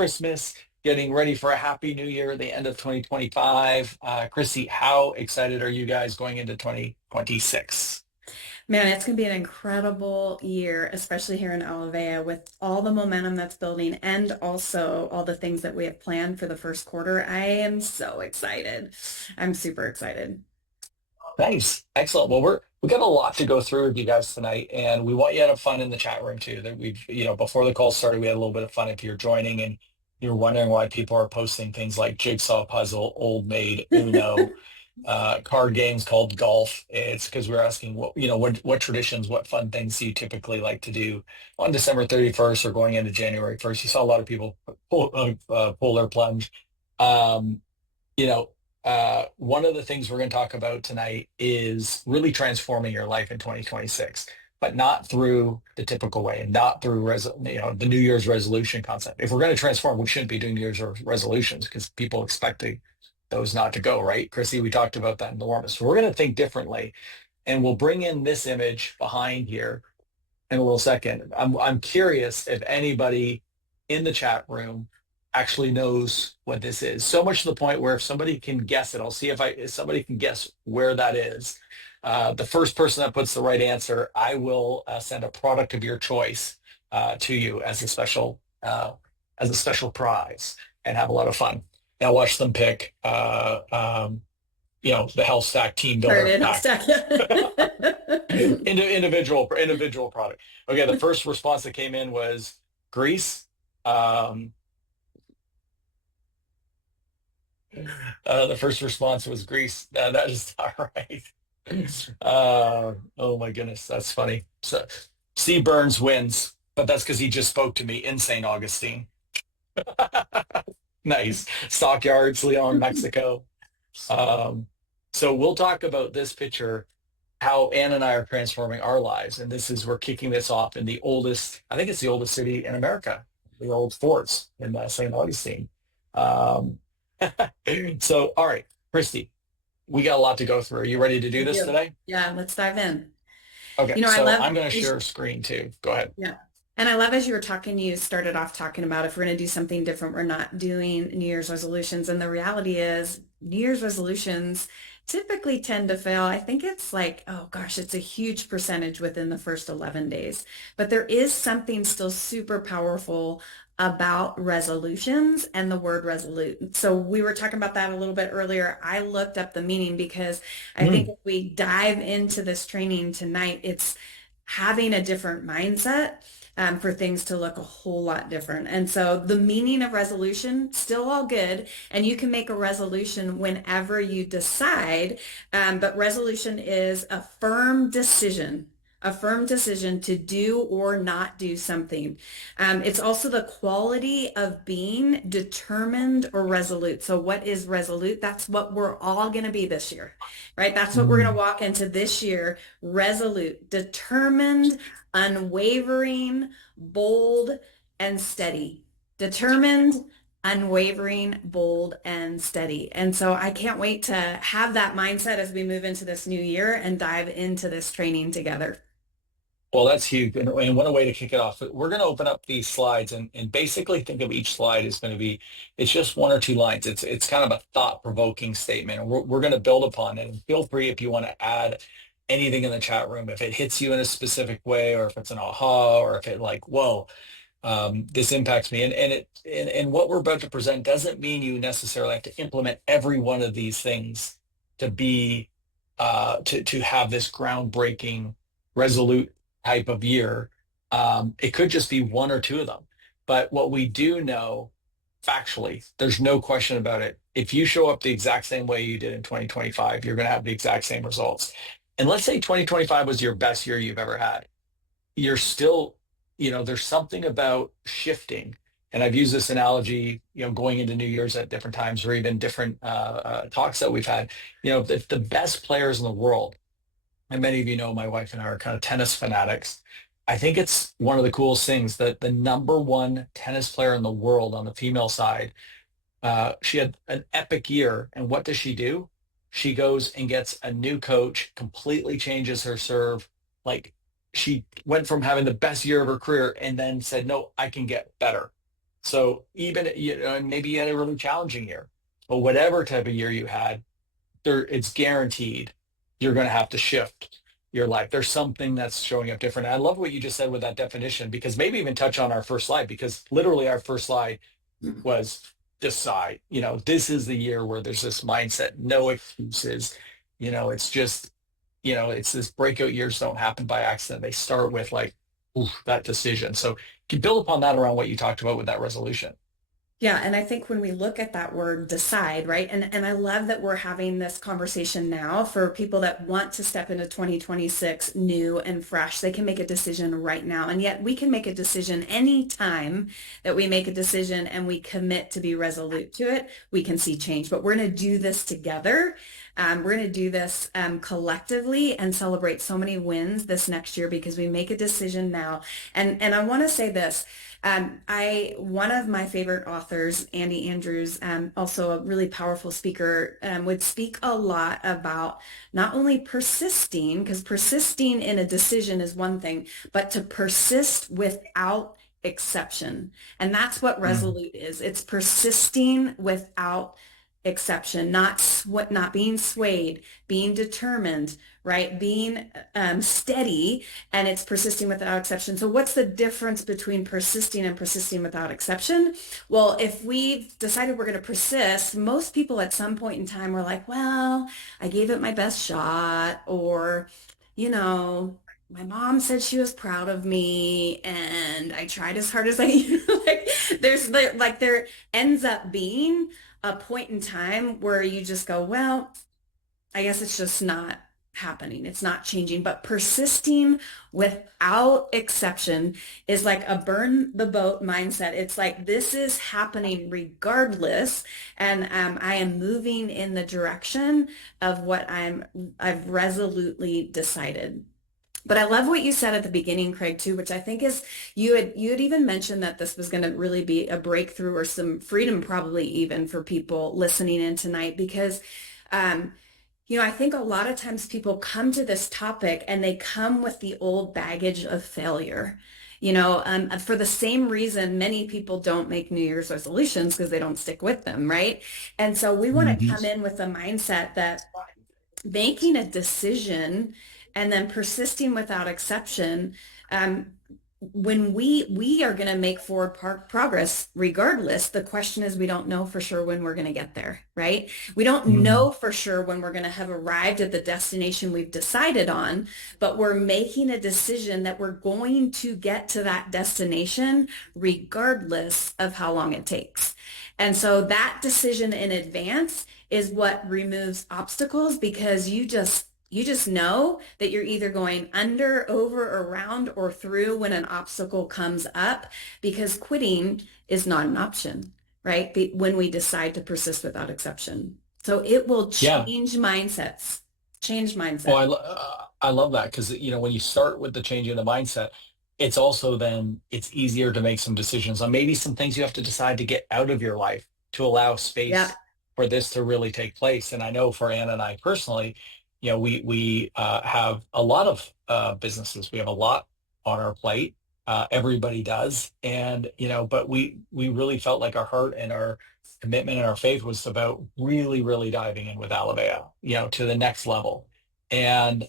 Christmas, getting ready for a happy new year at the end of 2025. Chrissy, how excited are you guys going into 2026? Man, it's going to be an incredible year, especially here in Alavea with all the momentum that's building and also all the things that we have planned for the first quarter. I am so excited. I'm super excited. Nice. Excellent. Well, we got a lot to go through with you guys tonight, and we want you to have fun in the chat room too. That before the call started, we had a little bit of fun if you're joining and you're wondering why people are posting things like Jigsaw Puzzle, Old Maid, Uno, card games called golf. It's because we're asking what traditions, what fun things do you typically like to do on December 31st or going into January 1st? You saw a lot of people pull their plunge. Um, you know, One of the things we're going to talk about tonight is really transforming your life in 2026, but not through the typical way and not through the New Year's resolution concept. If we're going to transform, we shouldn't be doing New Year's resolutions because people expect those not to go, right? Chrissy, we talked about that in the warm-up. So we're going to think differently, and we'll bring in this image behind here in a little second. I'm curious if anybody in the chat room actually knows what this is. So much to the point where if somebody can guess it, I'll see if somebody can guess where that is. The first person that puts the right answer, I will send a product of your choice to you as a special prize and have a lot of fun. Now watch them pick the health stack team builder Started. I'll pack. stack it. Individual product. Okay, the first response that came in was Greece. The first response was Greece. That is not right. Oh my goodness, that's funny. So, C. Burns wins, but that's because he just spoke to me in St. Augustine. Nice. Stockyards, Leon, Mexico. Um, so we'll talk about this picture, how Ann and I are transforming our lives. And we're kicking this off in I think it's the oldest city in America, the old forts in St. Augustine. Um, so, all right, Christy, we got a lot to go through. Are you ready to do We this do. today? Yeah, let's dive in. Okay, I so love I'm going to share a screen too. Go ahead. Yeah. And I love as you were talking, you started off talking about if we're going to do something different, we're not doing New Year's resolutions. And the reality is, New Year's resolutions typically tend to fail. I think it's like, oh gosh, it's a huge percentage within the first 11 days. But there is something still super powerful about resolutions and the word resolute. So we were talking about that a little bit earlier. I looked up the meaning because I think Mm, if we dive into this training tonight, it's having a different mindset for things to look a whole lot different. And so the meaning of resolution, still all good. And you can make a resolution whenever you decide. But resolution is a firm decision to do or not do something. It's also the quality of being determined or resolute. So what is resolute? That's what we're all going to be this year, right? That's what we're going to mm. walk into this year, resolute, determined, unwavering, bold, and steady. Determined, unwavering, bold, and steady. And so I can't wait to have that mindset as we move into this new year and dive into this training together. Well, that's huge. And what a way to kick it off. We're going to open up these slides and basically think of each slide as going to be, it's just one or two lines. It's kind of a thought-provoking statement. And we're going to build upon it. And feel free if you want to add anything in the chat room, if it hits you in a specific way, or if it's an aha, or if it like, whoa, this impacts me. And what we're about to present doesn't mean you necessarily have to implement every one of these things to be, to have this groundbreaking, resolute type of year. It could just be one or two of them. But what we do know factually, there's no question about it. If you show up the exact same way you did in 2025, you're going to have the exact same results. And let's say 2025 was your best year you've ever had. You're still, there's something about shifting. And I've used this analogy, going into New Year's at different times or even different talks that we've had. The best players in the world, and many of you know my wife and I are kind of tennis fanatics. I think it's one of the coolest things that the number one tennis player in the world on the female side, she had an epic year. And what does she do? She goes and gets a new coach, completely changes her serve. Like she went from having the best year of her career and then said, no, I can get better. So even, and maybe you had a really challenging year, but whatever type of year you had, it's guaranteed you're going to have to shift your life. There's something that's showing up different. I love what you just said with that definition, because maybe even touch on our first slide, because literally our first slide was decide. This is the year where there's this mindset, no excuses. It's just, it's this breakout years don't happen by accident. They start with like, oof, that decision. So you can build upon that around what you talked about with that resolution. Yeah, and I think when we look at that word decide, right? And I love that we're having this conversation now for people that want to step into 2026 new and fresh. They can make a decision right now. And yet we can make a decision anytime that we make a decision and we commit to be resolute to it, we can see change. But we're going to do this together. We're going to do this collectively and celebrate so many wins this next year because we make a decision now. And I want to say this. One of my favorite authors, Andy Andrews, also a really powerful speaker, would speak a lot about not only persisting, because persisting in a decision is one thing, but to persist without exception. And that's what Mm. resolute is. It's persisting without exception, not being swayed, being determined, right? Being steady, and it's persisting without exception. So what's the difference between persisting and persisting without exception? Well, if we've decided we're going to persist, most people at some point in time were like, well, I gave it my best shot, or, you know, my mom said she was proud of me and I tried as hard as I, like there ends up being a point in time where you just go, well, I guess it's just not happening. It's not changing. But persisting without exception is like a burn the boat mindset. It's like this is happening regardless, and I am moving in the direction of what I've resolutely decided. But I love what you said at the beginning, Craig, too, which I think is you had even mentioned that this was going to really be a breakthrough or some freedom, probably even for people listening in tonight, because um, I think a lot of times people come to this topic and they come with the old baggage of failure. For the same reason many people don't make New Year's resolutions because they don't stick with them, right? And so we want to Mhm. come in with a mindset that making a decision and then persisting without exception, um, when we are going to make forward progress regardless. The question is, we don't know for sure when we're going to get there, right? We don't Mhm. know for sure when we're going to have arrived at the destination we've decided on, but we're making a decision that we're going to get to that destination regardless of how long it takes. And so that decision in advance is what removes obstacles, because you just know that you're either going under, over, around, or through when an obstacle comes up, because quitting is not an option, right? When we decide to persist without exception. So it will Yeah. change mindsets, change Well, mindset. I love that, because when you start with the change in the mindset, it's also then it's easier to make some decisions on maybe some things you have to decide to get out of your life to allow Yeah. space for this to really take place. And I know for Anna and I personally, we have a lot of businesses. We have a lot on our plate. Everybody does, and but we really felt like our heart and our commitment and our faith was about really, really diving in with Alivea, to the next level, and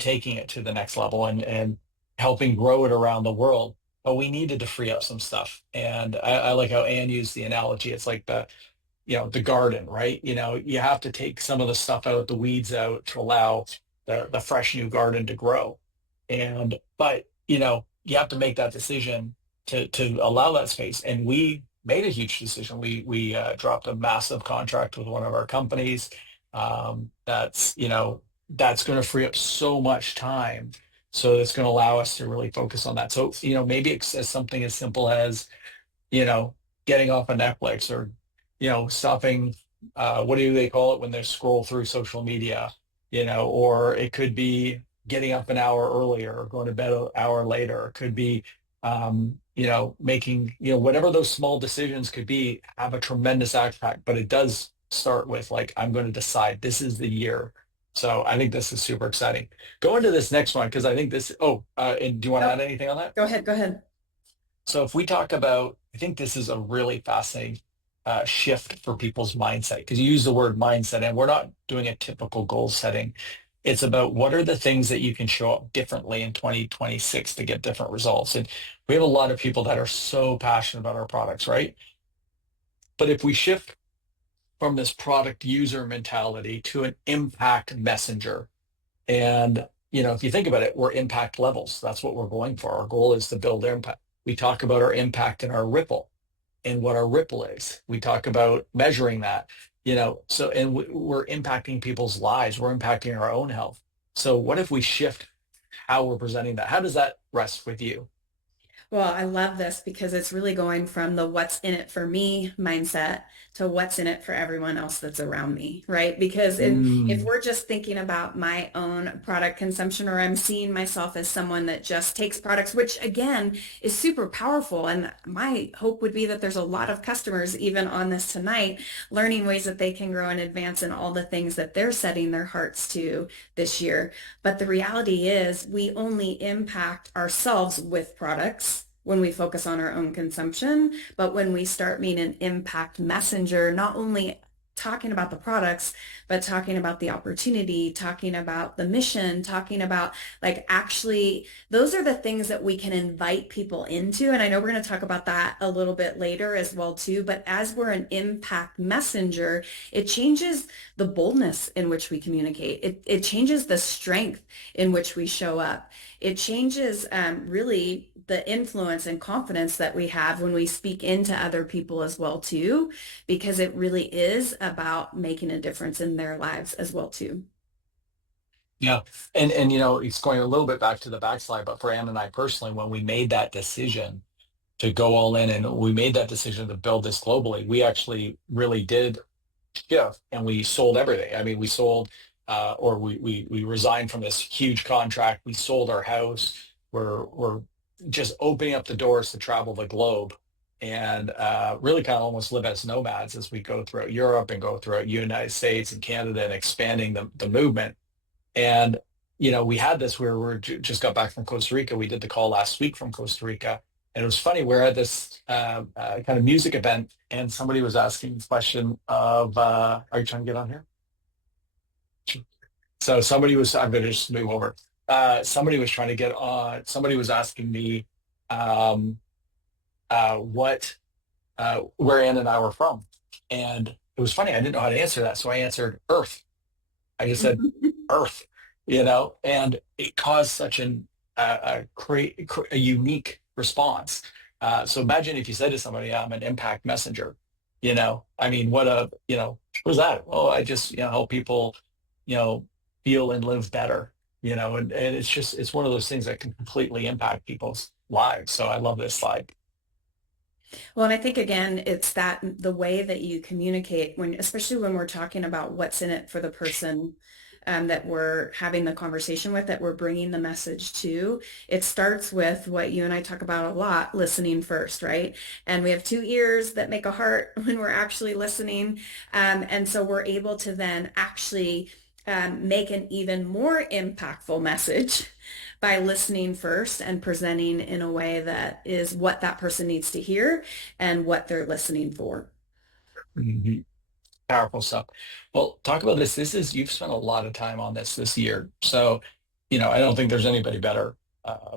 taking it to the next level, and helping grow it around the world. But we needed to free up some stuff. And I like how Anne used the analogy. It's like the garden, right? You have to take some of the stuff out, the weeds out, to allow the fresh new garden to grow. But you have to make that decision to allow that space. And we made a huge decision. We dropped a massive contract with one of our companies. That's going to free up so much time. So it's going to allow us to really focus on that. So, maybe it's as something as simple as, you know, getting off of Netflix, or, stopping, what do they call it when they scroll through social media, or it could be getting up an hour earlier or going to bed an hour later. It could be, making, whatever those small decisions could be, have a tremendous impact. But it does start with like, I'm going to decide this is the year. So I think this is super exciting. Go into this next one, because I think and do you want to Oh, add anything on that? go ahead. Go ahead. So if we talk about I think this is a really fascinating shift for people's mindset because you use the word mindset, and we're not doing a typical goal setting. It's about what are the things that you can show up differently in 2026 to get different results. And we have a lot of people that are so passionate about our products, right? But if we shift from this product user mentality to an impact messenger, and if you think about it, we're impact levels. That's what we're going for. Our goal is to build impact. We talk about our impact and our ripple and what our ripple is. We talk about measuring that, so, and we're impacting people's lives. We're impacting our own health. So what if we shift how we're presenting that? How does that rest with you? Well, I love this because it's really going from the what's in it for me mindset to what's in it for everyone else that's around me, right? Because if Mm, we're just thinking about my own product consumption, or I'm seeing myself as someone that just takes products, which again is super powerful. And my hope would be that there's a lot of customers even on this tonight learning ways that they can grow and advance in all the things that they're setting their hearts to this year. But the reality is we only impact ourselves with products when we focus on our own consumption. But when we start being an impact messenger, not only talking about the products, but talking about the opportunity, talking about the mission, talking about like actually, those are the things that we can invite people into. And I know we're going to talk about that a little bit later as well too. But as we're an impact messenger, it changes the boldness in which we communicate. It changes the strength in which we show up. It changes really the influence and confidence that we have when we speak into other people as well too, because it really is about making a difference in their lives as well too. yeah. And it's going a little bit back to the backslide, but for Ann and I personally, when we made that decision to go all in and we made that decision to build this globally, we actually really did shift and we sold everything. I mean, we sold or we resigned from this huge contract. We sold our house. We're just opening up the doors to travel the globe and really kind of almost live as nomads as we go throughout Europe and go throughout United States and Canada and expanding the movement. And we had this where just got back from Costa Rica. We did the call last week from Costa Rica, and it was funny. We're at this kind of music event, and somebody was asking the question of, "Are you trying to get on here?" So somebody was. I'm going to just move over. Somebody was trying to get on. Somebody was asking me um, what where Ann and I were from, and it was funny. I didn't know how to answer that, so I answered Earth. I just said Earth, and it caused such a unique response. So imagine if you said to somebody, "I'm an impact messenger," I mean, what is that? Oh, I just, help people, you know, feel and live better, and it's one of those things that can completely impact people's lives. So I love this slide. Well, and I think again, it's that the way that you communicate when, especially when we're talking about what's in it for the person that we're having the conversation with, that we're bringing the message to. It starts with what you and I talk about a lot, listening first, right? And we have two ears that make a heart when we're actually listening. And so we're able to then actually make an even more impactful message by listening first and presenting in a way that is what that person needs to hear and what they're listening for. Mhm. Powerful stuff. Well, talk about this. You've spent a lot of time on this year. So, I don't think there's anybody better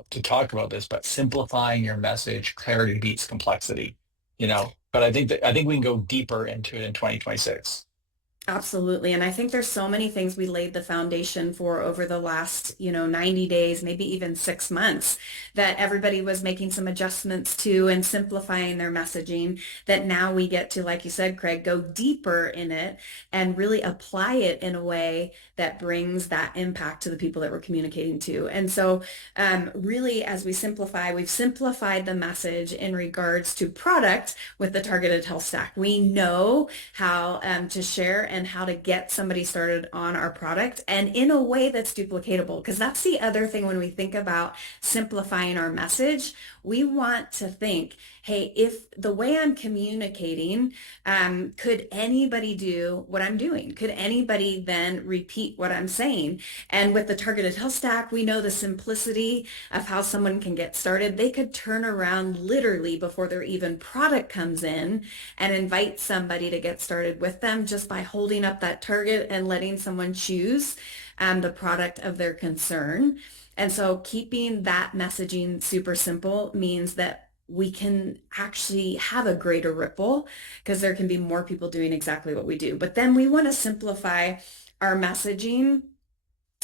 to talk about this, but simplifying your message, clarity beats complexity, but I think we can go deeper into it in 2026. Absolutely. And I think there's so many things we laid the foundation for over the last, 90 days, maybe even 6 months, that everybody was making some adjustments to and simplifying their messaging, that now we get to, like you said, Craig, go deeper in it and really apply it in a way that brings that impact to the people that we're communicating to. And so really, as we've simplified the message in regards to product with the targeted health stack. We know how to share and how to get somebody started on our product and in a way that's duplicatable. Because that's the other thing when we think about simplifying our message, We want to think, hey, if the way I'm communicating, could anybody do what I'm doing? Could anybody then repeat what I'm saying? And with the targeted health stack, we know the simplicity of how someone can get started. They could turn around literally before their even product comes in and invite somebody to get started with them just by holding up that target and letting someone choose the product of their concern. And so keeping that messaging super simple means that we can actually have a greater ripple because there can be more people doing exactly what we do. But then we want to simplify our messaging.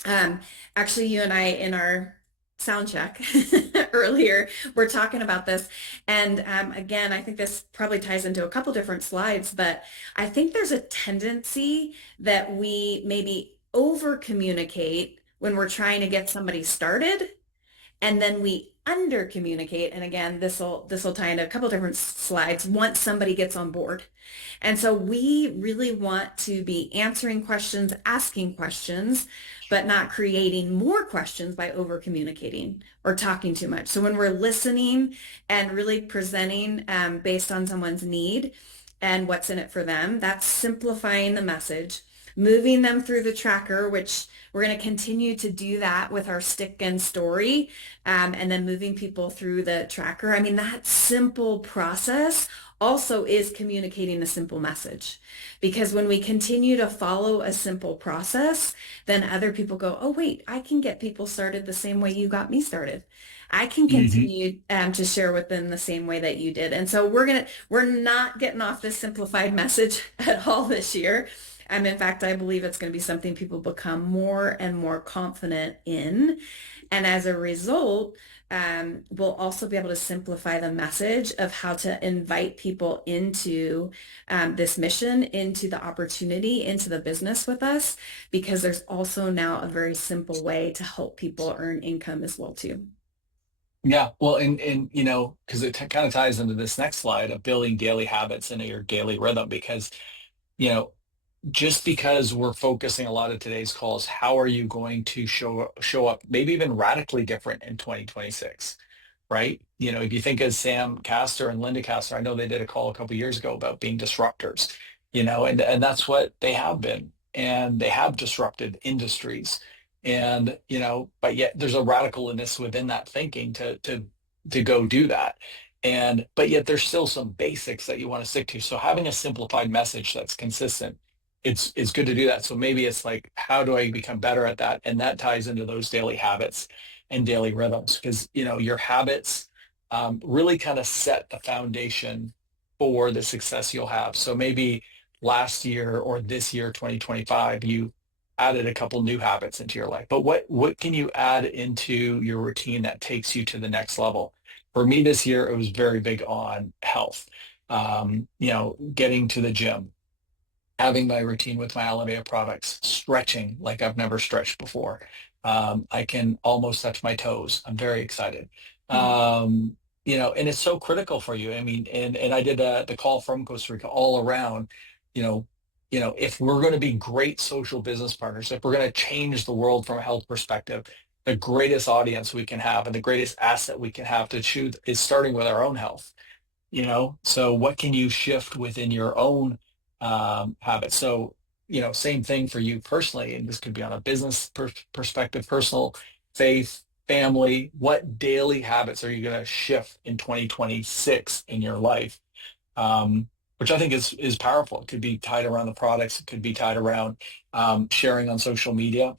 Um, Actually, you and I in our sound check earlier, we're talking about this. And again, I think this probably ties into a couple different slides, but I think there's a tendency that we maybe over communicate when we're trying to get somebody started, and then we under communicate. And again, this will tie into a couple different slides once somebody gets on board. And so we really want to be answering questions, asking questions, but not creating more questions by over communicating or talking too much. So when we're listening and really presenting based on someone's need and what's in it for them, that's simplifying the message, moving them through the tracker, which we're going to continue to do that with our stick and story, and then moving people through the tracker. I mean, that simple process also is communicating a simple message, because when we continue to follow a simple process, then other people go, oh, wait, I can get people started the same way you got me started. I can Hmm. continue to share with them the same way that you did. And so we're not getting off this simplified message at all this year. In fact, I believe it's going to be something people become more and more confident in. And as a result, we'll also be able to simplify the message of how to invite people into this mission, into the opportunity, into the business with us, because there's also now a very simple way to help people earn income as well too. Yeah, well, and because it kind of ties into this next slide of building daily habits into your daily rhythm, because you know just because we're focusing a lot of today's calls, how are you going to show up maybe even radically different in 2026, right? If you think of Sam Castor and Linda Castor, I know they did a call a couple years ago about being disruptors, and that's what they have been, and they have disrupted industries, and but yet there's a radicalness within that thinking to go do that. And but yet there's still some basics that you want to stick to. So having a simplified message that's consistent, it's good to do that. So maybe it's like, how do I become better at that? And that ties into those daily habits and daily rhythms, because your habits really kind of set the foundation for the success you'll have. So maybe last year or this year, 2025, you added a couple new habits into your life. But what can you add into your routine that takes you to the next level? For me this year, it was very big on health. Getting to the gym, having my routine with my Elevate products, stretching like I've never stretched before. I can almost touch my toes. I'm very excited. Mhm. And it's so critical for you. I mean, and I did the call from Costa Rica all around, you know, if we're going to be great social business partners, if we're going to change the world from a health perspective, the greatest audience we can have and the greatest asset we can have to choose is starting with our own health. So what can you shift within your own habits? So same thing for you personally, and this could be on a business perspective, personal, faith, family. What daily habits are you going to shift in 2026 in your life? Which I think is powerful. It could be tied around the products, it could be tied around sharing on social media,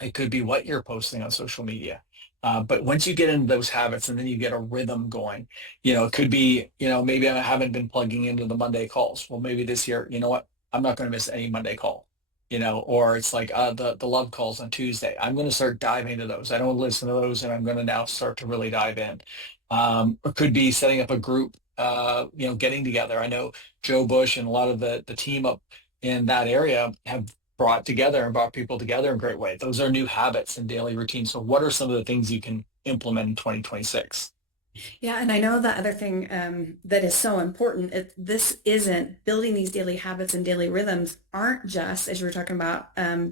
it could be what you're posting on social media. But once you get into those habits and then you get a rhythm going, it could be, maybe I haven't been plugging into the Monday calls. Well, maybe this year, you know what? I'm not going to miss any Monday call, or it's like the love calls on Tuesday. I'm going to start diving into those. I don't listen to those, and I'm going to now start to really dive in. Or could be setting up a group, getting together. I know Joe Bush and a lot of the team up in that area have brought together and brought people together in a great way. Those are new habits and daily routines. So what are some of the things you can implement in 2026? Yeah, and I know the other thing that is so important, this isn't building these daily habits and daily rhythms aren't just, as you were talking about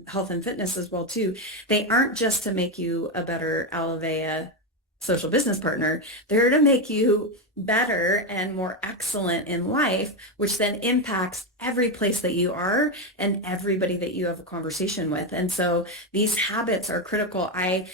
health and fitness as well too, they aren't just to make you a better Alivea social business partner. They're to make you better and more excellent in life, which then impacts every place that you are and everybody that you have a conversation with. And so these habits are critical. And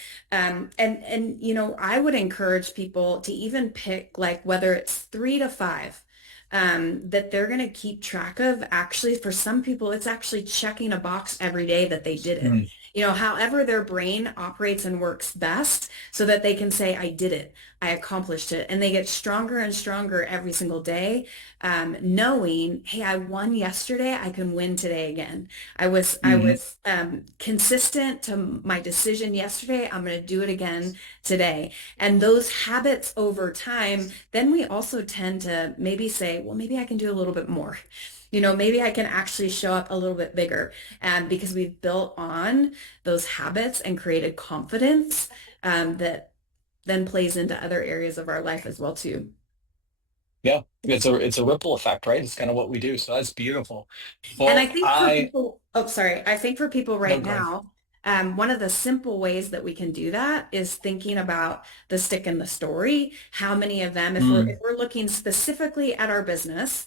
you know, I would encourage people to even pick like whether it's 3 to 5 that they're going to keep track of. Actually, for some people, it's actually checking a box every day that they did it. Mm. You know, however their brain operates and works best so that they can say, I did it, I accomplished it. And they get stronger and stronger every single day, knowing, hey, I won yesterday, I can win today again. I Mhm. was consistent to my decision yesterday. I'm going to do it again today. And those habits over time, then we also tend to maybe say, well, maybe I can do a little bit more. You know, maybe I can actually show up a little bit bigger, because we've built on those habits and created confidence, that then plays into other areas of our life as well too. Yeah, it's a ripple effect, right? It's kind of what we do. So that's beautiful. And I Well, think for people, oh, sorry, I think for people no, right go ahead. now, one of the simple ways that we can do that is thinking about the stick and the story. How many of them, if Mm. we're looking specifically at our business,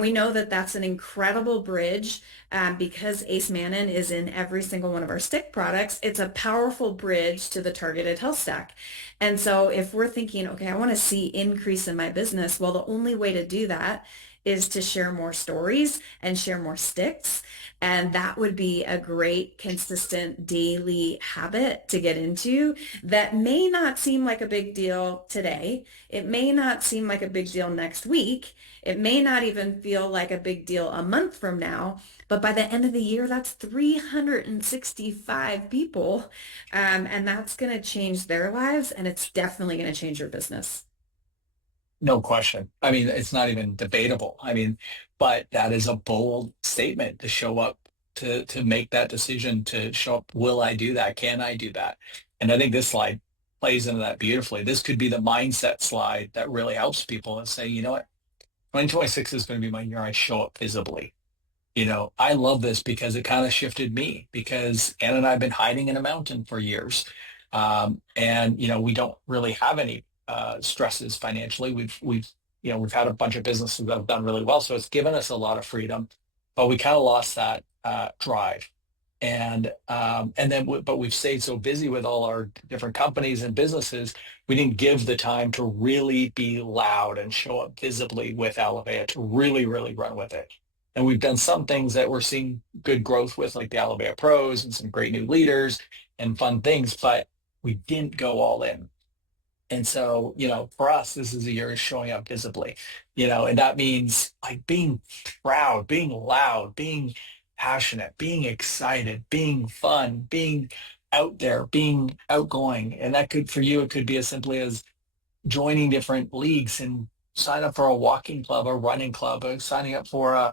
we know that that's an incredible bridge, because Ace Mannon is in every single one of our stick products. It's a powerful bridge to the targeted health stack. And so if we're thinking, okay, I want to see increase in my business, well, the only way to do that is to share more stories and share more sticks. And that would be a great, consistent daily habit to get into that may not seem like a big deal today. It may not seem like a big deal next week. It may not even feel like a big deal a month from now. But by the end of the year, that's 365 people. And that's going to change their lives. And it's definitely going to change your business. No question. I mean, it's not even debatable. I mean, but that is a bold statement to show up, to make that decision, to show up. Will I do that? Can I do that? And I think this slide plays into that beautifully. This could be the mindset slide that really helps people and say, you know what, 2026 is going to be my year I show up visibly. You know, I love this because it kind of shifted me because Anna and I have been hiding in a mountain for years. And, you know, we don't really have any stresses financially. We've had a bunch of businesses that have done really well. So it's given us a lot of freedom, but we kind of lost that drive. But we've stayed so busy with all our different companies and businesses, we didn't give the time to really be loud and show up visibly with Alivea to really, really run with it. And we've done some things that we're seeing good growth with, like the Alivea Pros and some great new leaders and fun things, but we didn't go all in. And so, you know, for us, this is a year of showing up visibly, you know, and that means like being proud, being loud, being passionate, being excited, being fun, being out there, being outgoing. And that could, for you, it could be as simply as joining different leagues and sign up for a walking club, a running club, signing up for a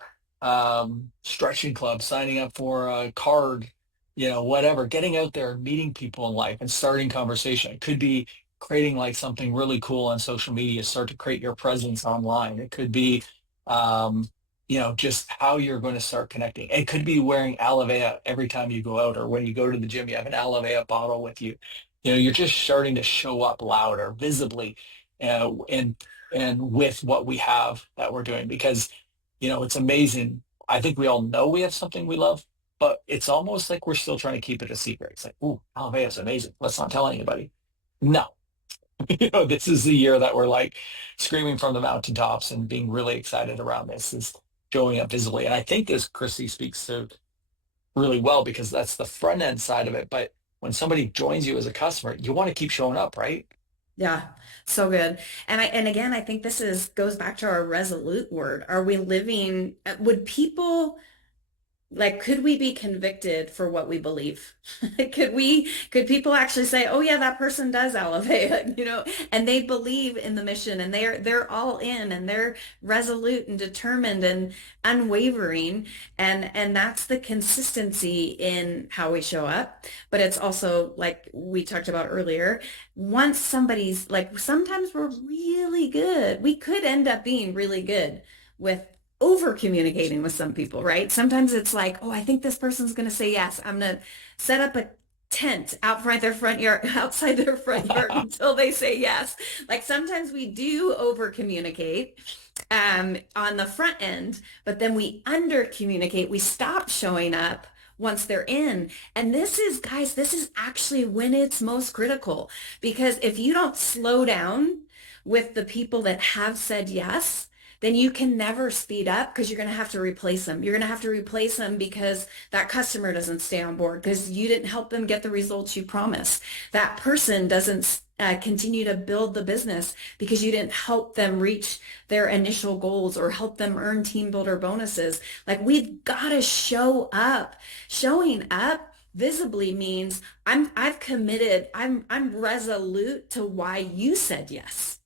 stretching club, signing up for a card, you know, whatever, getting out there and meeting people in life and starting conversation. It could be creating like something really cool on social media, start to create your presence online. It could be, um, you know, just how you're going to start connecting. It could be wearing Alivea every time you go out, or when you go to the gym, you have an Alivea bottle with you. You know, you're just starting to show up louder, visibly, and with what we have that we're doing, because you know it's amazing. I think we all know we have something we love, but it's almost like we're still trying to keep it a secret. It's like, ooh, Alvea is amazing. Let's not tell anybody. No, you know, this is the year that we're like screaming from the mountaintops and being really excited around this is showing up visibly. And I think this Chrissy speaks to really well because that's the front end side of it. But when somebody joins you as a customer, you want to keep showing up, right? Yeah, so good. And again, I think this is goes back to our resolute word. Are we living, would people like, could we be convicted for what we believe? Could people actually say, oh yeah, that person does elevate, you know, and they believe in the mission and they're all in and they're resolute and determined and unwavering. And that's the consistency in how we show up. But it's also like we talked about earlier, once somebody's like, sometimes we're really good. We could end up being really good with over communicating with some people, right? Sometimes it's like, oh, I think this person's going to say yes. I'm going to set up tent out front their front yard, outside their front yard until they say yes. Like sometimes we do over communicate on the front end, but then we under communicate. We stop showing up once they're in. And this is, guys, this is actually when it's most critical, because if you don't slow down with the people that have said yes, then you can never speed up because you're going to have to replace them. You're going to have to replace them because that customer doesn't stay on board because you didn't help them get the results you promised. That person doesn't continue to build the business because you didn't help them reach their initial goals or help them earn team builder bonuses. Like we've got to show up. Showing up visibly means I've committed, I'm resolute to why you said yes.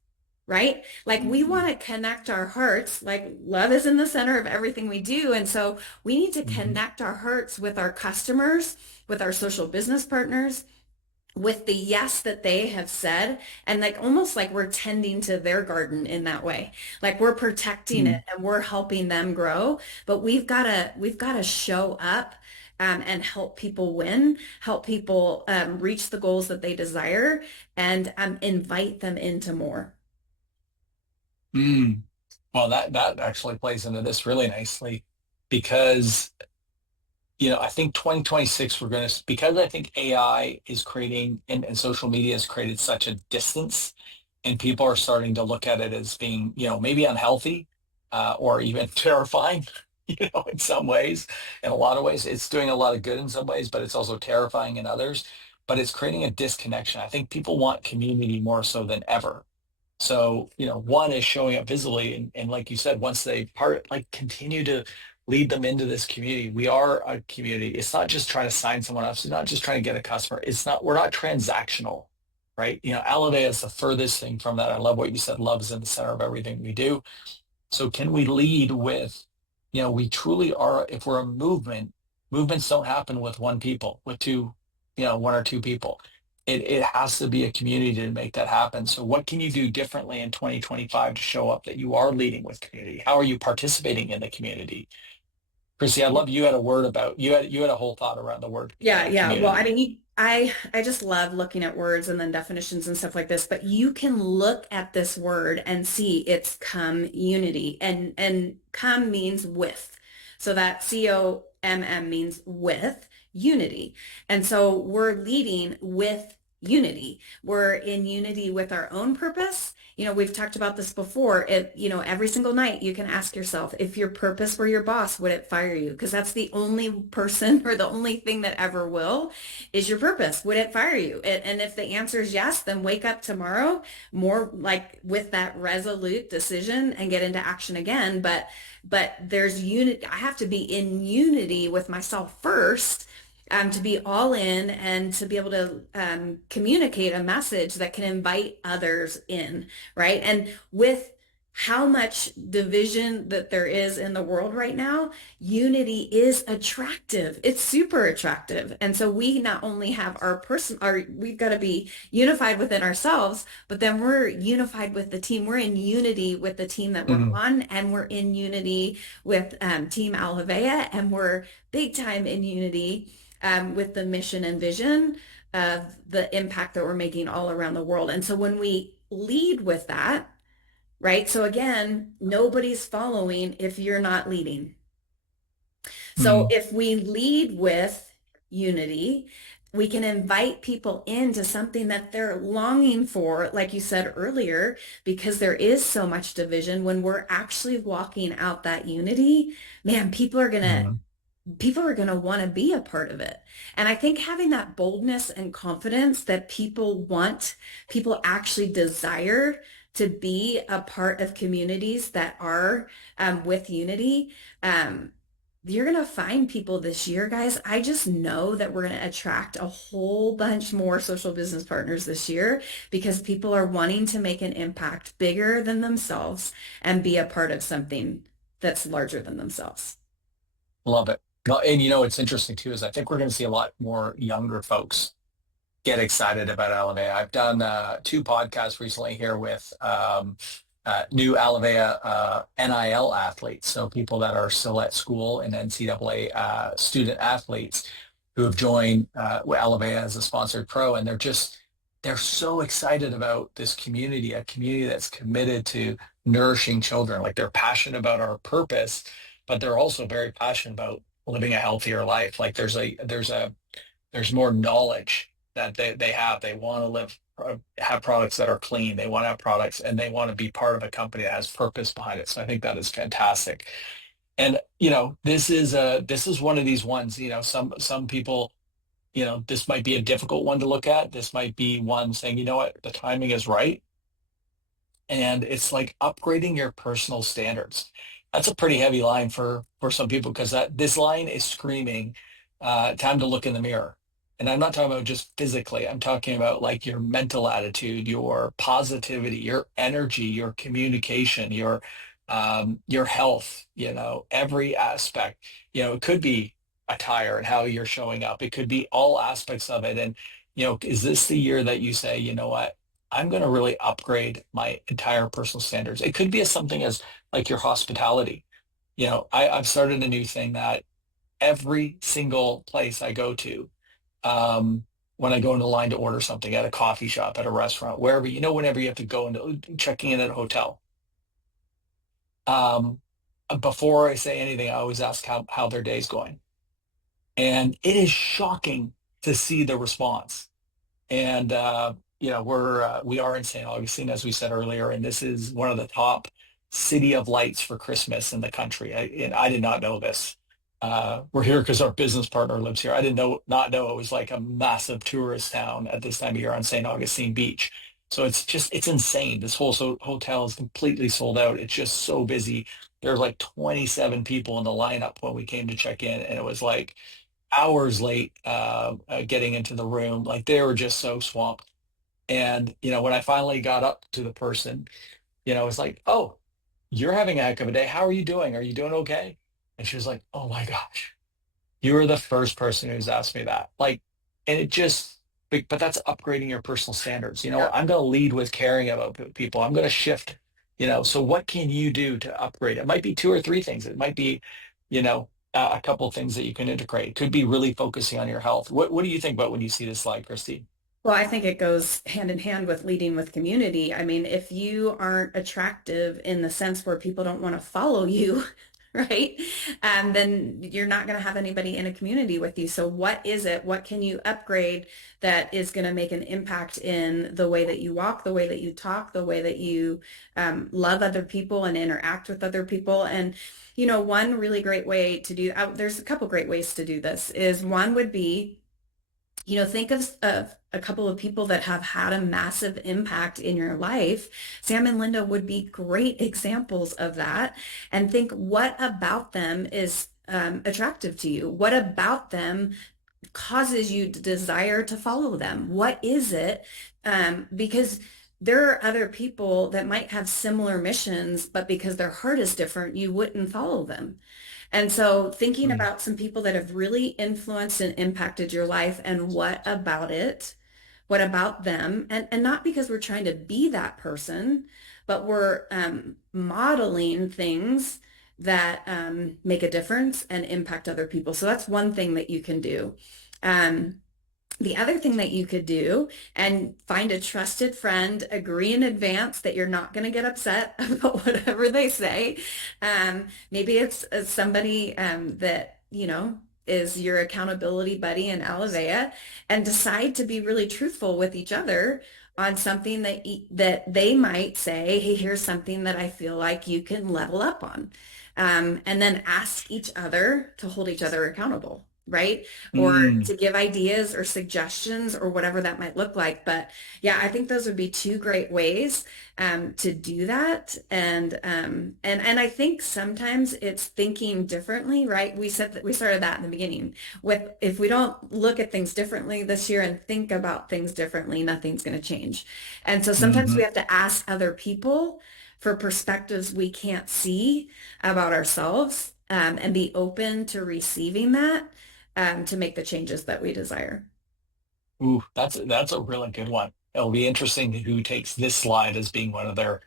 Right? Like we want to connect our hearts, like love is in the center of everything we do. And so we need to Mhm. connect our hearts with our customers, with our social business partners, with the yes that they have said, and like almost like we're tending to their garden in that way. Like we're protecting it Mm. and we're helping them grow, but we've got to show up and help people win, help people reach the goals that they desire, and invite them into more. Mm. Well, that actually plays into this really nicely because I think 2026 we're going to, because I think AI is creating and social media has created such a distance, and people are starting to look at it as being, maybe unhealthy, or even terrifying, in some ways. In a lot of ways, it's doing a lot of good in some ways, but it's also terrifying in others. But it's creating a disconnection. I think people want community more so than ever. So, one is showing up visibly, and like you said, once they continue to lead them into this community. We are a community. It's not just trying to sign someone up. It's not just trying to get a customer. We're not transactional, right? Alivea is the furthest thing from that. I love what you said. Love is in the center of everything we do. So can we lead with, we truly are, if we're a movement, movements don't happen with with two, one or two people. It has to be a community to make that happen. So what can you do differently in 2025 to show up that you are leading with community? How are you participating in the community? Chrissy, I love you had a word about you had a whole thought around the word Yeah, yeah. Well, I community. mean, I just love looking at words and then definitions and stuff like this, but you can look at this word and see it's come unity, and come means with. So that COMM means with unity. And so we're leading with unity. We're in unity with our own purpose. We've talked about this before. Every single night you can ask yourself, if your purpose were your boss, would it fire you? Because that's the only person or the only thing that ever will is your purpose. Would it fire you? And if the answer is yes, then wake up tomorrow more like with that resolute decision and get into action again. But there's unity. I have to be in unity with myself first, to be all in and to be able to communicate a message that can invite others in, right? And with how much division that there is in the world right now, unity is attractive. It's super attractive. And so we not only have we've got to be unified within ourselves, but then we're unified with the team. We're in unity with the team that we're Mhm. on, and we're in unity with Team Alivea, and we're big time in unity with the mission and vision of the impact that we're making all around the world. And so when we lead with that, right? So again, nobody's following if you're not leading. So Mhm. if we lead with unity, we can invite people into something that they're longing for, like you said earlier, because there is so much division. When we're actually walking out that unity, man, Mhm. people are going to want to be a part of it. And I think having that boldness and confidence that people actually desire to be a part of communities that are with unity. Um, you're going to find people this year, guys. I just know that we're going to attract a whole bunch more social business partners this year because people are wanting to make an impact bigger than themselves and be a part of something that's larger than themselves. Love it. No, and what's interesting too is I think we're going to see a lot more younger folks get excited about Alivea. I've done two podcasts recently here with new Alivea NIL athletes, so people that are still at school and NCAA student athletes. who have joined Elevate as a sponsored pro, and they're so excited about this community, a community that's committed to nourishing children. Like they're passionate about our purpose, but they're also very passionate about living a healthier life. Like there's more knowledge that they have. They want to have products that are clean. They want to have products and they want to be part of a company that has purpose behind it. So I think that is fantastic. And this is one of these ones, some people, this might be a difficult one to look at. This might be one saying, you know what, the timing is right. And it's like upgrading your personal standards. That's a pretty heavy line for some people because that this line is screaming, time to look in the mirror. And I'm not talking about just physically. I'm talking about like your mental attitude, your positivity, your energy, your communication, your health, every aspect. It could be attire and how you're showing up. It could be all aspects of it. And, is this the year that you say, you know what? I'm going to really upgrade my entire personal standards. It could be as something as like your hospitality. I've started a new thing that every single place I go to, when I go in the line to order something at a coffee shop, at a restaurant, wherever, whenever you have to go into checking in at a hotel, um, before I say anything, I always ask how their day's going. And it is shocking to see the response. And we are in St. Augustine, as we said earlier, and this is one of the top city of lights for Christmas in the country. And I did not know this. We're here because our business partner lives here. I didn't not know it was like a massive tourist town at this time of year on St. Augustine Beach. So it's insane. This whole hotel is completely sold out. It's just so busy. There's like 27 people in the lineup when we came to check in, and it was like hours late getting into the room. Like they were just so swamped. And, when I finally got up to the person, it's like, oh, you're having a heck of a day. How are you doing? Are you doing okay? And she was like, oh my gosh, you were the first person who's asked me that. Like, and it just, but that's upgrading your personal standards. Yeah. I'm going to lead with caring about people. I'm going to shift, so what can you do to upgrade? It might be two or three things. It might be, a couple of things that you can integrate. It could be really focusing on your health. What do you think about when you see this slide, Christine? Well, I think it goes hand in hand with leading with community. I mean, if you aren't attractive in the sense where people don't want to follow you, right? Then you're not going to have anybody in a community with you. So what is it? What can you upgrade that is going to make an impact in the way that you walk, the way that you talk, the way that you love other people and interact with other people? And, one really great way to do, there's a couple great ways to do this is one would be think of a couple of people that have had a massive impact in your life. Sam and Linda would be great examples of that. And think what about them is attractive to you? What about them causes you to desire to follow them? What is it? Because there are other people that might have similar missions, but because their heart is different, you wouldn't follow them. And so thinking Mm. about some people that have really influenced and impacted your life and what about it? What about them? And not because we're trying to be that person, but we're modeling things that make a difference and impact other people. So that's one thing that you can do. Um, the other thing that you could do and find a trusted friend, agree in advance that you're not going to get upset about whatever they say. Maybe it's somebody that, is your accountability buddy in Alavea, and decide to be really truthful with each other on something that they might say, hey, here's something that I feel like you can level up on. And then ask each other to hold each other accountable, right? Or Mm. to give ideas or suggestions or whatever that might look like. But yeah, I think those would be two great ways to do that. And I think sometimes it's thinking differently, right? We said that we started that in the beginning with if we don't look at things differently this year and think about things differently, nothing's going to change. And so sometimes we Mhm. have to ask other people for perspectives we can't see about ourselves and be open to receiving that to make the changes that we desire. Ooh, that's a really good one. It'll be interesting who takes this slide as being one of their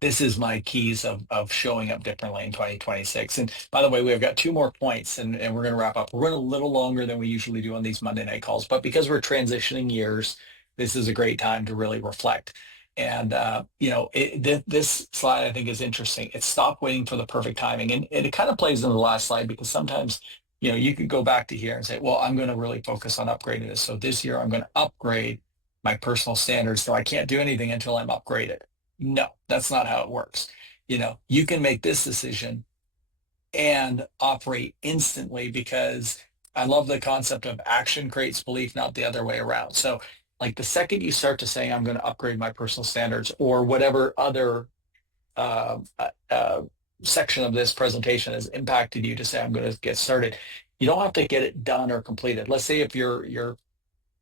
this is my keys of showing up differently in 2026. And by the way, we've got two more points and we're going to wrap up. We're going a little longer than we usually do on these Monday night calls, but because we're transitioning years, this is a great time to really reflect. And, this slide I think is interesting. It's stop waiting for the perfect timing. And it kind of plays in the last slide because sometimes, you could go back to here and say, well, I'm going to really focus on upgrading this. So this year I'm going to upgrade my personal standards. So I can't do anything until I'm upgraded. No, that's not how it works. You can make this decision and operate instantly because I love the concept of action creates belief, not the other way around. So, like the second you start to say, I'm going to upgrade my personal standards or whatever other uh, uh, uh, section of this presentation has impacted you to say, I'm going to get started, you don't have to get it done or completed. Let's say if your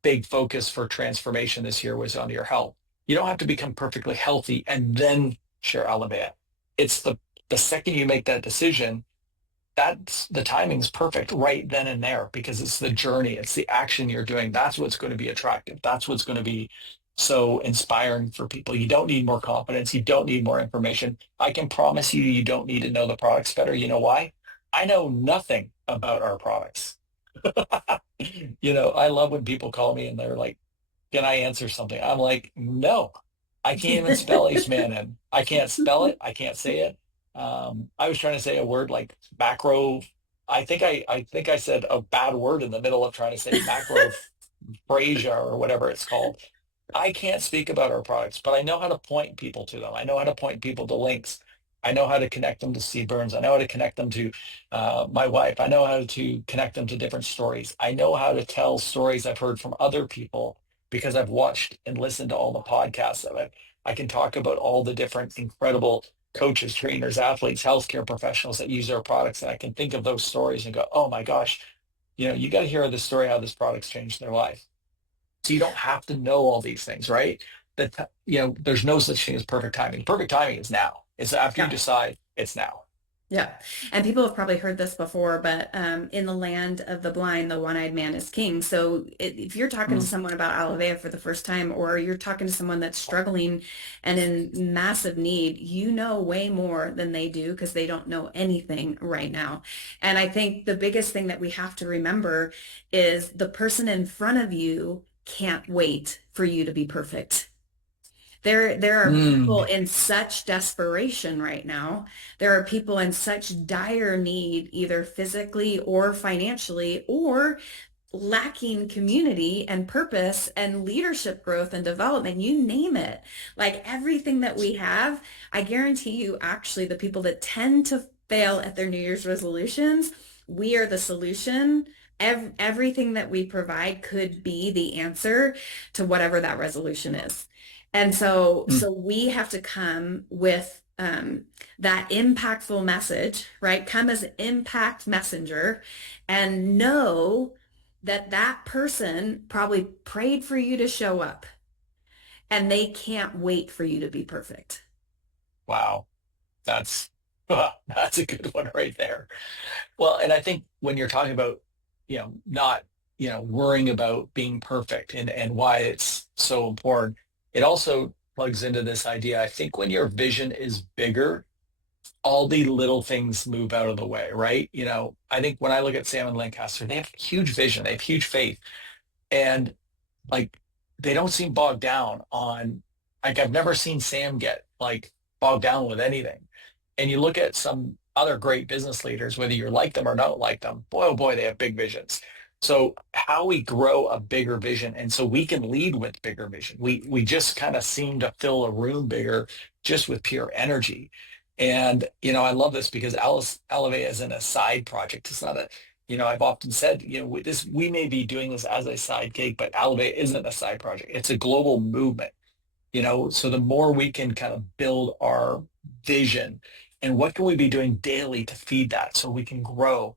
big focus for transformation this year was on your health. You don't have to become perfectly healthy and then share Elevate. It's the second you make that decision, that's the timing's perfect right then and there because it's the journey, it's the action you're doing. That's what's going to be attractive. That's what's going to be so inspiring for people. You don't need more confidence. You don't need more information. I can promise you, you don't need to know the products better. You know why? I know nothing about our products. I love when people call me and they're like, can I answer something? I'm like, no, I can't even spell Ace Man in. I can't spell it. I can't say it. I was trying to say a word like macro. I think I said a bad word in the middle of trying to say macrophagia or whatever it's called. I can't speak about our products, but I know how to point people to them. I know how to point people to links. I know how to connect them to Steve Burns. I know how to connect them to my wife. I know how to connect them to different stories. I know how to tell stories I've heard from other people because I've watched and listened to all the podcasts of it. I can talk about all the different incredible coaches, trainers, athletes, healthcare professionals that use our products. And I can think of those stories and go, oh my gosh, you got to hear the story how this product's changed their life. So you don't have to know all these things, right? There's no such thing as perfect timing. Perfect timing is now. It's after you Yeah. decide it's now. Yeah. And people have probably heard this before, but in the land of the blind, the one-eyed man is king. So if you're talking to Mm. someone about Alivea for the first time, or you're talking to someone that's struggling and in massive need, you know way more than they do because they don't know anything right now. And I think the biggest thing that we have to remember is the person in front of you can't wait for you to be perfect. There are people Mm. in such desperation right now. There are people in such dire need, either physically or financially, or lacking community and purpose and leadership growth and development, you name it. Like everything that we have, I guarantee you, actually, the people that tend to fail at their New Year's resolutions, we are the solution. Everything that we provide could be the answer to whatever that resolution is. And so, Mm. so we have to come with that impactful message, right? Come as an impact messenger and know that that person probably prayed for you to show up and they can't wait for you to be perfect. Wow. That's that's a good one right there. Well, and I think when you're talking about, not, worrying about being perfect and why it's so important, it also plugs into this idea. I think when your vision is bigger, all the little things move out of the way, right? I think when I look at Sam and Lancaster, they have huge vision, they have huge faith, and like they don't seem bogged down on, like I've never seen Sam get like bogged down with anything. And you look at some other great business leaders, whether you like them or don't like them, boy, oh boy, they have big visions. So how we grow a bigger vision, and so we can lead with bigger vision. We just kind of seem to fill a room bigger just with pure energy. And I love this because Alice Elevate isn't a side project. It's not a, I've often said, we may be doing this as a side gig, but Elevate isn't a side project. It's a global movement. So the more we can kind of build our vision and what can we be doing daily to feed that so we can grow.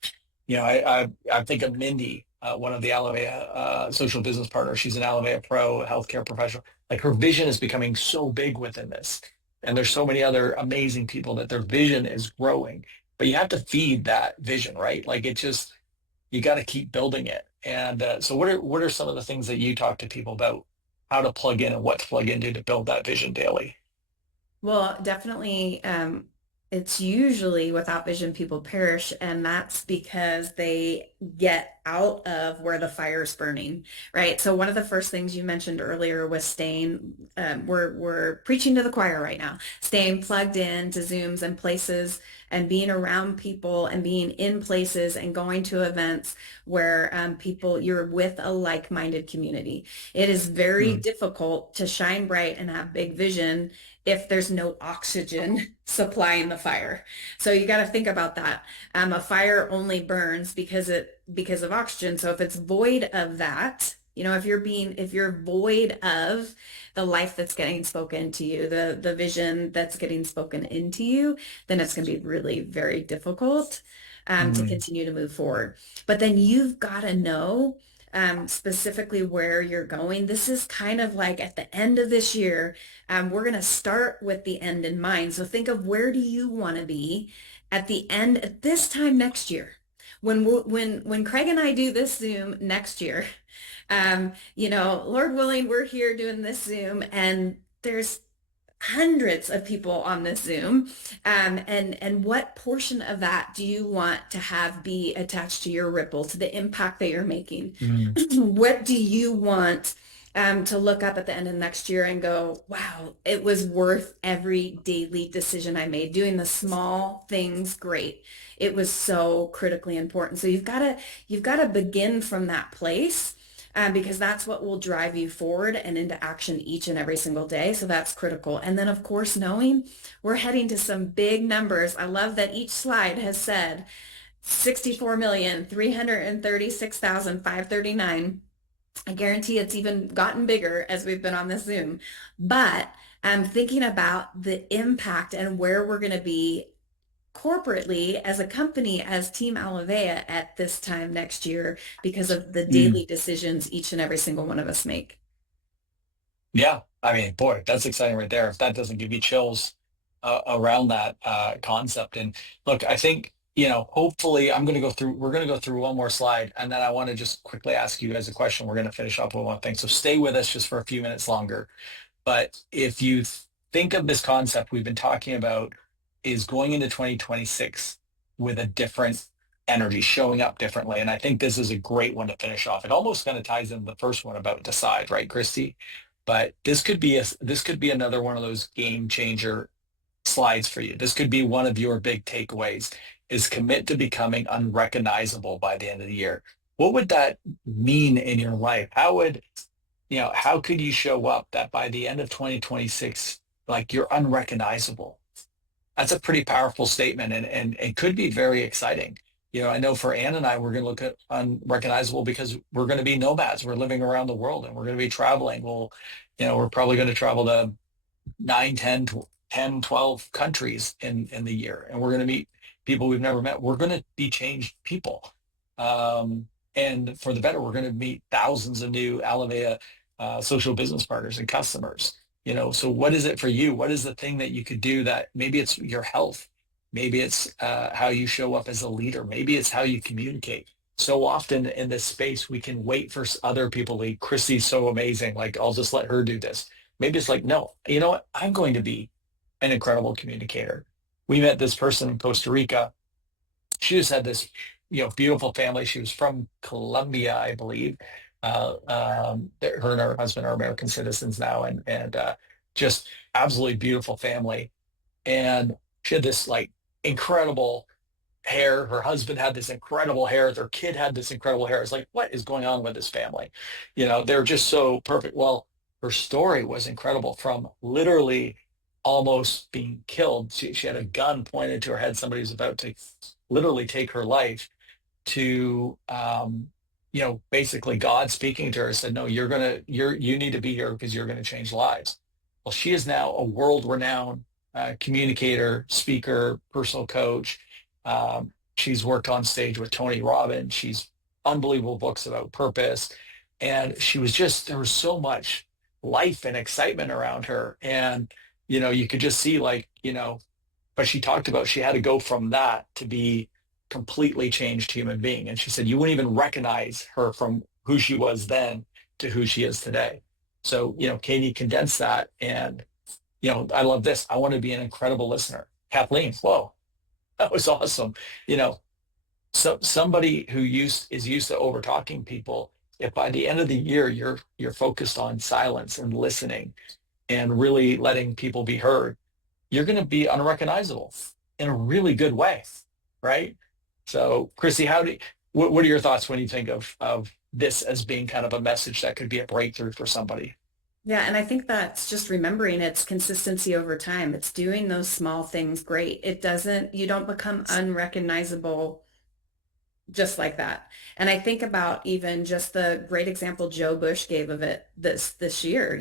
I think of Mindy, one of the Alavea social business partners. She's an Alavea pro, a healthcare professional. Like her vision is becoming so big within this. And there's so many other amazing people that their vision is growing. But you have to feed that vision, right? Like you got to keep building it. And so what are some of the things that you talk to people about how to plug in and what to plug into to build that vision daily? Well, definitely, it's usually without vision people perish, and that's because they get out of where the fire is burning, right? So one of the first things you mentioned earlier was staying, we're preaching to the choir right now, staying plugged in to Zooms and places and being around people and being in places and going to events where people, you're with a like-minded community. It is very Mm, difficult to shine bright and have big vision if there's no oxygen supplying the fire. So you got to think about that. A fire only burns because of oxygen. So if it's void of that, if you're void of the life that's getting spoken to you, the vision that's getting spoken into you, then it's going to be really very difficult to mm, continue to move forward. But then you've got to know specifically where you're going. This is kind of like at the end of this year, we're going to start with the end in mind. So think of where do you want to be at the end at this time next year. When Craig and I do this Zoom next year, Lord willing, we're here doing this Zoom and there's hundreds of people on this Zoom. And what portion of that do you want to have be attached to your ripple, to the impact that you're making? mm. What do you want to look up at the end of next year and go, wow, it was worth every daily decision I made. Doing the small things great. It was so critically important. So you've got to begin from that place. Because that's what will drive you forward and into action each and every single day. So that's critical. And then, of course, knowing we're heading to some big numbers. I love that each slide has said 64,336,539. I guarantee it's even gotten bigger as we've been on this Zoom. But I'm thinking about the impact and where we're going to be corporately as a company, as Team Alavea at this time next year because of the Mm. daily decisions each and every single one of us make. Yeah, I mean, boy, that's exciting right there. If that doesn't give you chills around that concept. And look, I think, hopefully we're going to go through one more slide, and then I want to just quickly ask you guys a question. We're going to finish up with one thing. So stay with us just for a few minutes longer. But if you think of this concept we've been talking about is going into 2026 with a different energy, showing up differently. And I think this is a great one to finish off. It almost kind of ties in the first one about decide, right, Christy? But this could be another one of those game changer slides for you. This could be one of your big takeaways is commit to becoming unrecognizable by the end of the year. What would that mean in your life? How could you show up that by the end of 2026, like you're unrecognizable? That's a pretty powerful statement and it could be very exciting. I know for Ann and I, we're going to look at unrecognizable because we're going to be nomads. We're living around the world and we're going to be traveling. We're probably going to travel to 9, 10, 10, 12 countries in the year. And we're going to meet people we've never met. We're going to be changed people. Um, and for the better, we're going to meet thousands of new Alavea social business partners and customers. So what is it for you? What is the thing that you could do that maybe it's your health? Maybe it's how you show up as a leader. Maybe it's how you communicate. So often in this space, we can wait for other people to lead. Chrissy's so amazing. Like, I'll just let her do this. Maybe it's like, no, you know what? I'm going to be an incredible communicator. We met this person in Costa Rica. She just had this, beautiful family. She was from Colombia, I believe. Her and her husband are American citizens now, and just absolutely beautiful family. And she had this like incredible hair. Her husband had this incredible hair. Their kid had this incredible hair. It's like, what is going on with this family? They're just so perfect. Well, her story was incredible from literally almost being killed. She had a gun pointed to her head. Somebody was about to literally take her life to, basically God speaking to her said, no, you need to be here because you're going to change lives. Well, she is now a world-renowned communicator, speaker, personal coach. She's worked on stage with Tony Robbins. She's unbelievable books about purpose. And there was so much life and excitement around her. And, you could just see but she talked about she had to go from that to be completely changed human being. And she said, you wouldn't even recognize her from who she was then to who she is today. So, can you condense that and I love this. I want to be an incredible listener. Kathleen, whoa, that was awesome. You know, so somebody who is used to over talking people, if by the end of the year you're focused on silence and listening and really letting people be heard, you're going to be unrecognizable in a really good way, right? So, Chrissy, what are your thoughts when you think of this as being kind of a message that could be a breakthrough for somebody? Yeah, and I think that's just remembering it's consistency over time. It's doing those small things great. You don't become unrecognizable just like that. And I think about even just the great example Joe Bush gave of it this year,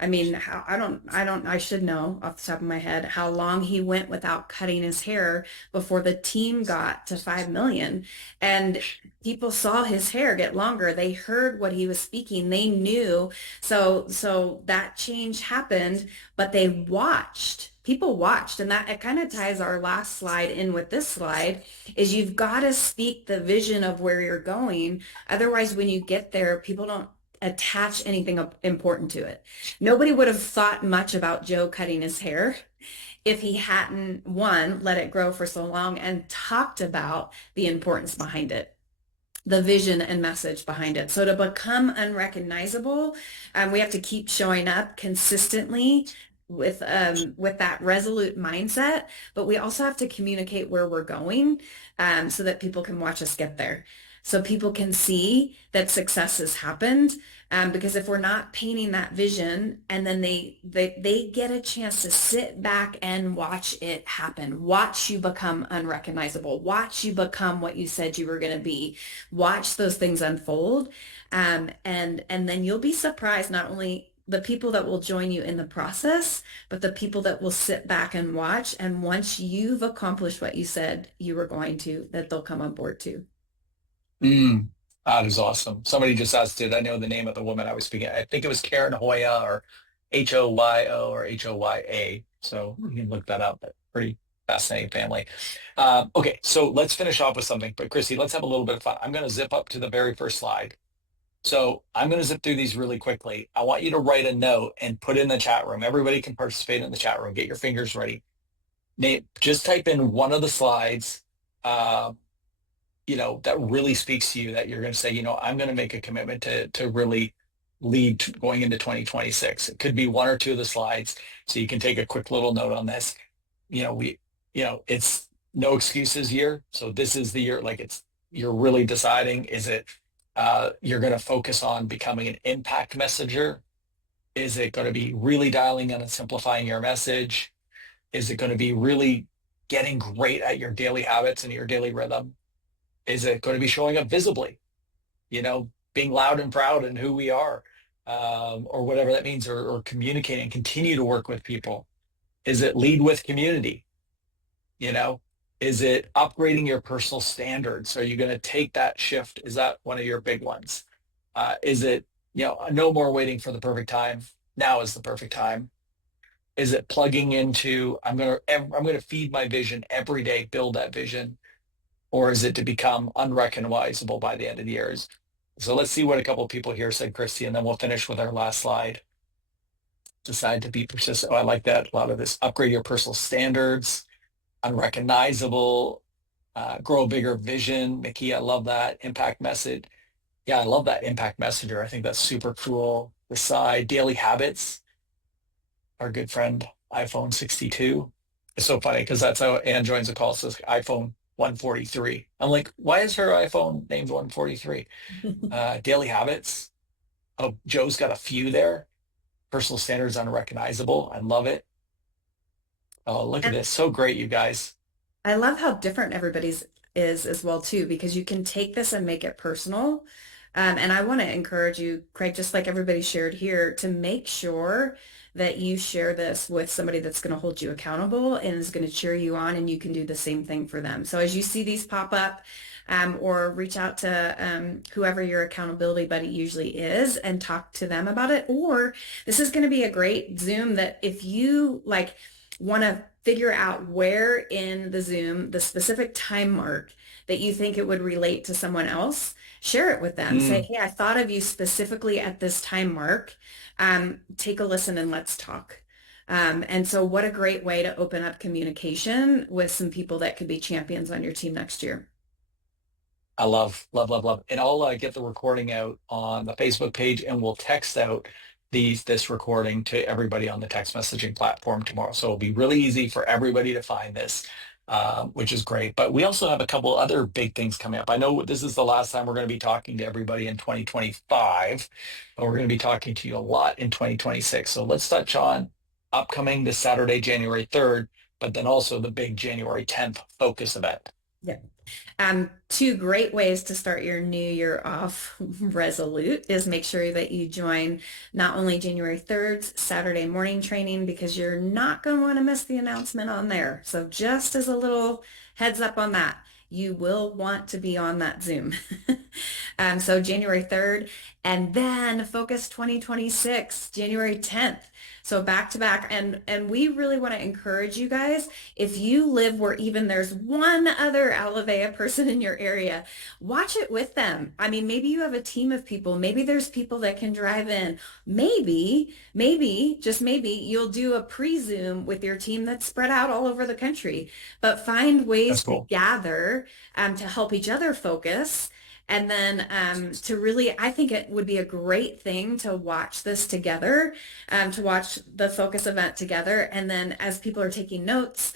I mean, I should know off the top of my head how long he went without cutting his hair before the team got to 5 million. And people saw his hair get longer. They heard what he was speaking. They knew. So that change happened, but they watched. People watched, and that it kind of ties our last slide in with this slide is you've got to speak the vision of where you're going. Otherwise, when you get there, people don't attach anything important to it. Nobody would have thought much about Joe cutting his hair if he hadn't, one, let it grow for so long and talked about the importance behind it, the vision and message behind it. So to become unrecognizable, we have to keep showing up consistently with that resolute mindset, but we also have to communicate where we're going, so that people can watch us get there. So people can see that success has happened. Because if we're not painting that vision and then they get a chance to sit back and watch it happen, watch you become unrecognizable, watch you become what you said you were going to be, watch those things unfold. And then you'll be surprised not only the people that will join you in the process, but the people that will sit back and watch. And once you've accomplished what you said you were going to, that they'll come on board too. Mm, that is awesome. Somebody just asked, did I know the name of the woman I was speaking? I think it was Karen Hoya or Hoyo or Hoya. So you can look that up. But pretty fascinating family. Okay, so let's finish off with something. But Chrissy, let's have a little bit of fun. I'm going to zip up to the very first slide. So I'm going to zip through these really quickly. I want you to write a note and put in the chat room. Everybody can participate in the chat room. Get your fingers ready. Nate, just type in one of the slides, that really speaks to you that you're going to say, I'm going to make a commitment to really lead going into 2026. It could be one or two of the slides. So you can take a quick little note on this. It's no excuses year. So this is the year, you're really deciding, is it, you're going to focus on becoming an impact messenger? Is it going to be really dialing in and simplifying your message? Is it going to be really getting great at your daily habits and your daily rhythm? Is it going to be showing up visibly, being loud and proud in who we are, or whatever that means, or communicating, continue to work with people? Is it lead with community? Is it upgrading your personal standards? Are you going to take that shift? Is that one of your big ones? Is it, no more waiting for the perfect time? Now is the perfect time. Is it plugging into, I'm going to feed my vision every day, build that vision? Or is it to become unrecognizable by the end of the years? So let's see what a couple of people here said, Christy, and then we'll finish with our last slide. Decide to be persistent. Oh, I like that. A lot of this. Upgrade your personal standards, unrecognizable, grow a bigger vision. Mickey, I love that. Impact message. Yeah, I love that impact messenger. I think that's super cool. Decide daily habits. Our good friend, iPhone 62. It's so funny because that's how Ann joins the call. It says iPhone 143. I'm like, why is her iPhone named 143? Daily habits. Oh, Joe's got a few there. Personal standards unrecognizable. I love it. Oh, look at And this. So great, you guys. I love how different everybody's is as well too, because you can take this and make it personal. And I want to encourage you, Craig, just like everybody shared here, to make sure that you share this with somebody that's going to hold you accountable and is going to cheer you on, and you can do the same thing for them. So as you see these pop up, or reach out to whoever your accountability buddy usually is and talk to them about it. Or this is going to be a great Zoom that if you want to figure out where in the Zoom, the specific time mark that you think it would relate to someone else, share it with them. Say, Mm, hey, I thought of you specifically at this time mark. Take a listen and let's talk. And so what a great way to open up communication with some people that could be champions on your team next year. I love, love, love, love. And I'll get the recording out on the Facebook page, and we'll text out this recording to everybody on the text messaging platform tomorrow. So it'll be really easy for everybody to find this, which is great. But we also have a couple other big things coming up. I know this is the last time we're going to be talking to everybody in 2025, but we're going to be talking to you a lot in 2026. So let's touch on upcoming this Saturday, January 3rd, but then also the big January 10th focus event. Yeah. Two great ways to start your new year off resolute is make sure that you join not only January 3rd's Saturday morning training, because you're not going to want to miss the announcement on there. So just as a little heads up on that, you will want to be on that Zoom. So January 3rd, and then Focus 2026, January 10th. So back to back. And we really want to encourage you guys, if you live where even there's one other Alavea person in your area, watch it with them. I mean, maybe you have a team of people. Maybe there's people that can drive in. Maybe, just maybe you'll do a pre-Zoom with your team that's spread out all over the country, but find ways That's cool. to gather to help each other focus. And then to really, I think it would be a great thing to watch this together, to watch the focus event together. And then as people are taking notes,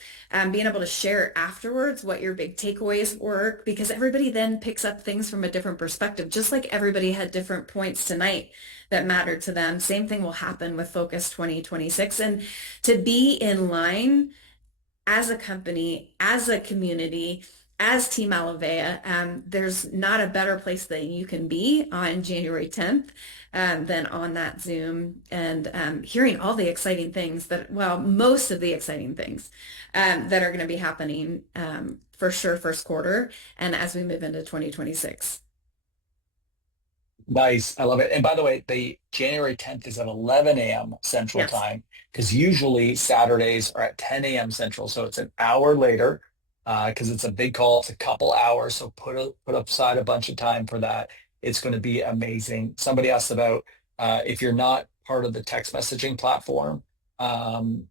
being able to share afterwards what your big takeaways were, because everybody then picks up things from a different perspective, just like everybody had different points tonight that mattered to them. Same thing will happen with Focus 2026. And to be in line as a company, as a community, as Team Alavea, there's not a better place that you can be on January 10th than on that Zoom, and hearing all the exciting things that, well, most of the exciting things that are going to be happening for sure first quarter and as we move into 2026. Nice. I love it. And by the way, the January 10th is at 11 a.m. Central Yes. Time, because usually Saturdays are at 10 a.m. Central. So it's an hour later, because it's a big call. It's a couple hours. So put aside a bunch of time for that. It's going to be amazing. Somebody asked about if you're not part of the text messaging platform, um,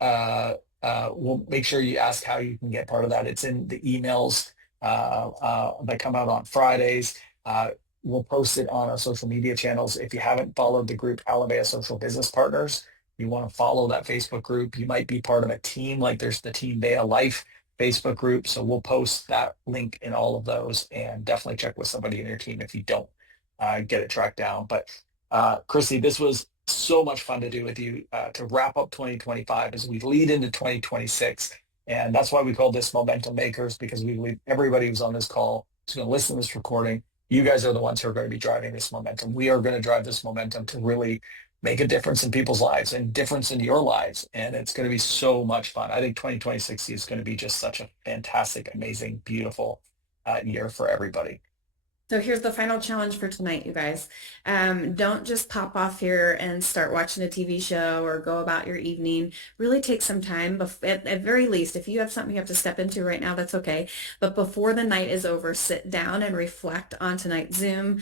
we'll make sure you ask how you can get part of that. It's in the emails that come out on Fridays. We'll post it on our social media channels. If you haven't followed the group Alavea Social Business Partners, you want to follow that Facebook group. You might be part of a team, like there's the Team Bea Life Facebook group. So we'll post that link in all of those, and definitely check with somebody in your team if you don't get it tracked down. But Chrissy, this was so much fun to do with you to wrap up 2025 as we lead into 2026. And that's why we call this Momentum Makers, because we believe everybody who's on this call is going to listen to this recording. You guys are the ones who are going to be driving this momentum. We are going to drive this momentum to really make a difference in people's lives and difference in your lives. And it's going to be so much fun. I think 2026 is going to be just such a fantastic, amazing, beautiful year for everybody. So here's the final challenge for tonight, you guys. Don't just pop off here and start watching a TV show or go about your evening. Really take some time. At very least, if you have something you have to step into right now, that's okay. But before the night is over, sit down and reflect on tonight's Zoom.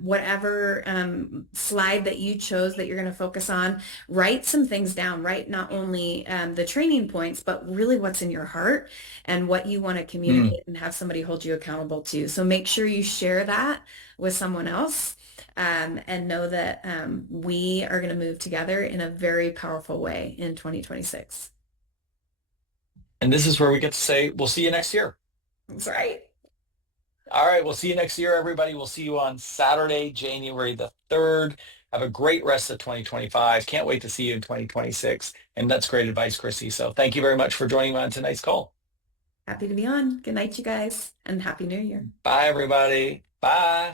Whatever slide that you chose that you're going to focus on, write some things down. Write not only the training points, but really what's in your heart and what you want to communicate and have somebody hold you accountable to. So make sure you share that with someone else, and know that we are going to move together in a very powerful way in 2026. And this is where we get to say, we'll see you next year. That's right. All right, we'll see you next year, everybody. We'll see you on Saturday, January the 3rd. Have a great rest of 2025. Can't wait to see you in 2026. And that's great advice, Chrissy. So thank you very much for joining me on tonight's call. Happy to be on. Good night, you guys, and Happy New Year. Bye, everybody. Bye.